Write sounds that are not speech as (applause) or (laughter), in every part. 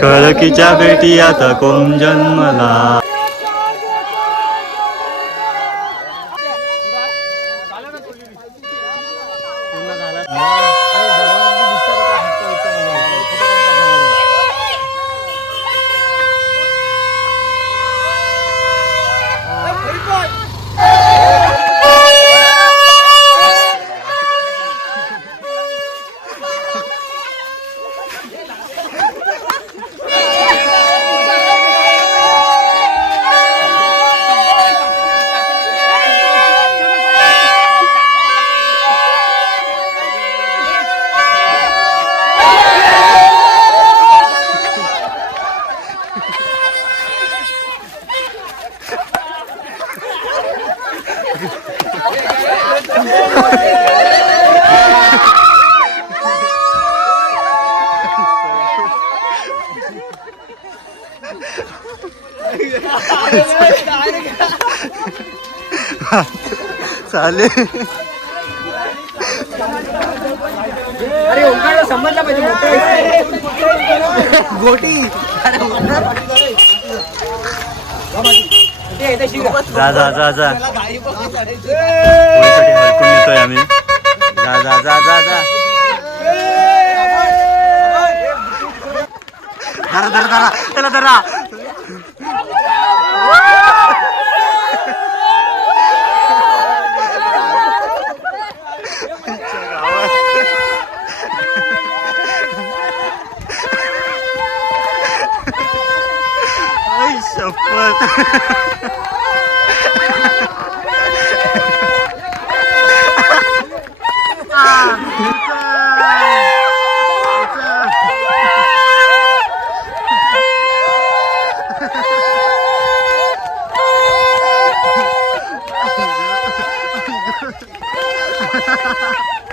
कळकीच्या भेटी आता कोण जन्मला? चालेल. अरे ओंकार समजला पाहिजे (laughs) गोटी. जा जा जा जा. हरकून येतोय आम्ही. जा जा जा जा जा. धरा धरा धरा. त्याला धरा. Ha ha ha ha!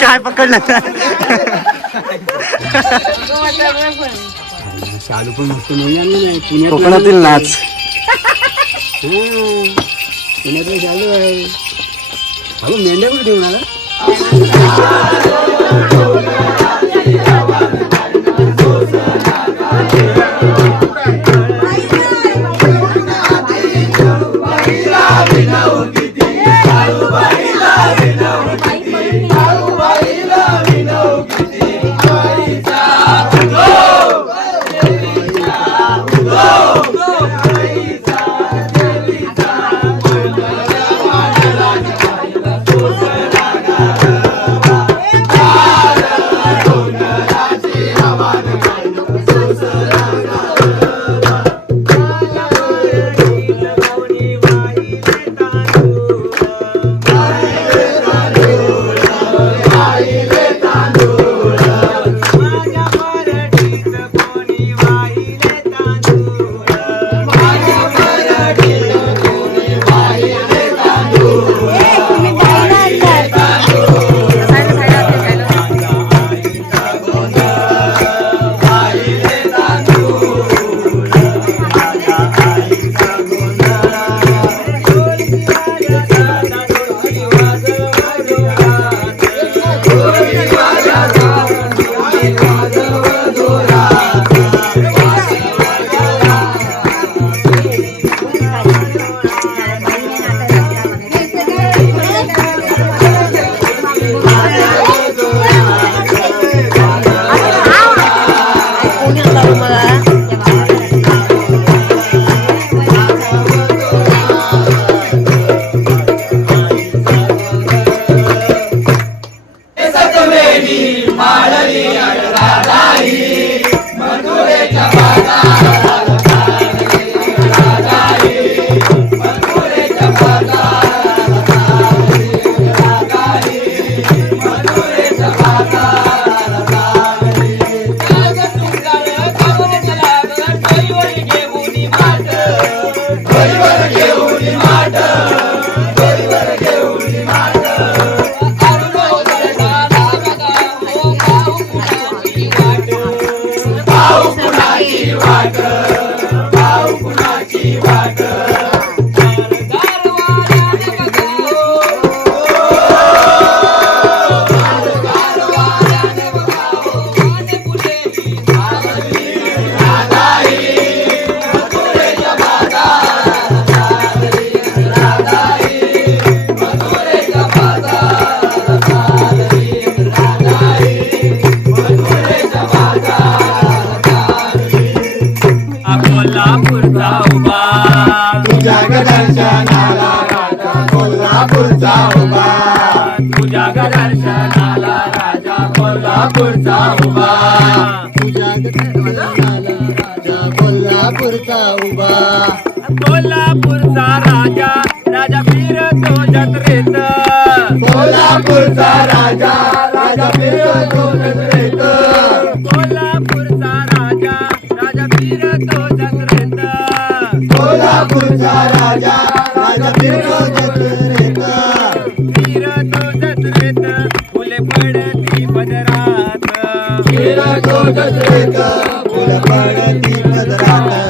काय पकडलं? शालू पण मस्त नाही कोकणातील नाच. पुण्यात शालू आहे. अहो मेंढ्या कुठे ठेवून कोल्हापूरचा उभा. राजा कोल्हापूरचा उभा कोल्हापूरचा राजा राजा फिरतो जत्रेत. कोल्हापूरचा राजा राजा फिरतो जत्रेत. कोल्हापूरचा राजा राजा फिरतो जत्रेत. कोल्हापूरचा राजा राजा फिरतो जत्रेत. फिरतो जत्रेत फुल पडती पदरात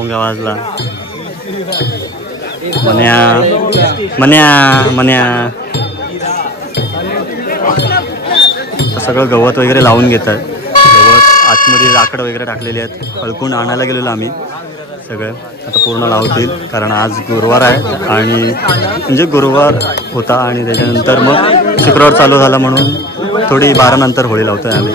भोंगा वाजला. मन्या मन्या मन्या. सगळं गवत वगैरे लावून घेत आहेत गवत आतमध्ये लाकडं वगैरे टाकलेली आहेत. हळकून आणायला गेलेलो आम्ही सगळं. आता पूर्ण लावतील कारण आज गुरुवार आहे आणि म्हणजे गुरुवार होता आणि त्याच्यानंतर मग शुक्रवार चालू झाला म्हणून थोडी बारानंतर होळी लावतोय आम्ही.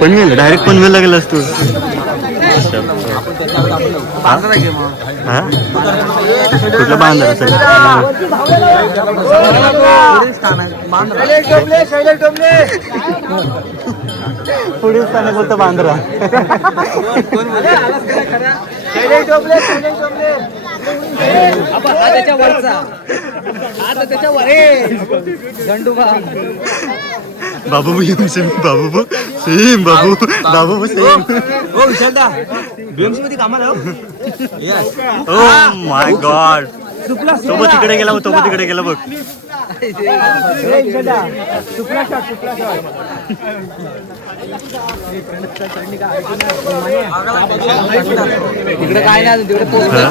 पनवेल डायरेक्ट पनवेल लागेल तू हा? हा? कुठलं बांधलं असेल पुढील स्थानक बोलतं बांद्रा बाबू येऊन सेम बाबू सेम बाबू बाबू सेम ओ माय गॉड तो बघ तिकडे गेला तो बघ तिकडे गेला बघ. तिकडे काय नाही तिकडे हा?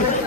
(laughs) (laughs)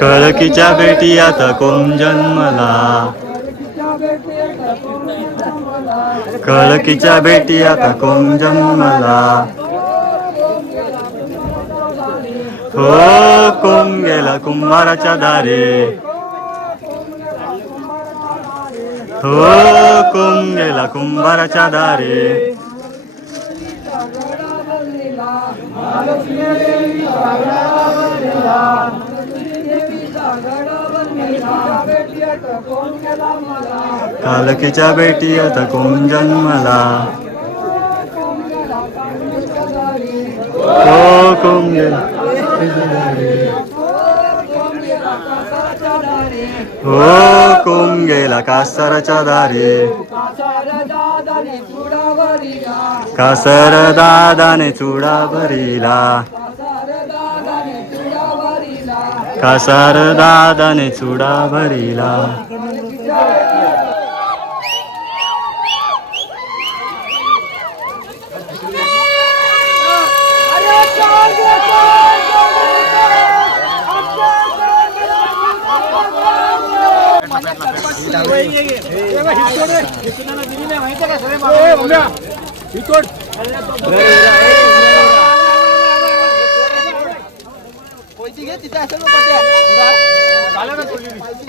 खळकीच्या भेटी आता कोण जन्मला? खळकीच्या भेटी आता कोण जन्मला? हो कोण गेला कुंभाराच्या दारे? हो कुंभ गेला कुंभाराच्या दारी? कालकीच्या बेटी आता कोण जन्मला? हो कुंभ गेला हो कुंभ गेला कासाराच्या दारी. कासर दादाने चुडा भरिला कासार दादाने चुडा भरिला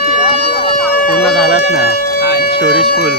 पूर्ण झालाच ना. स्टोरेज फुल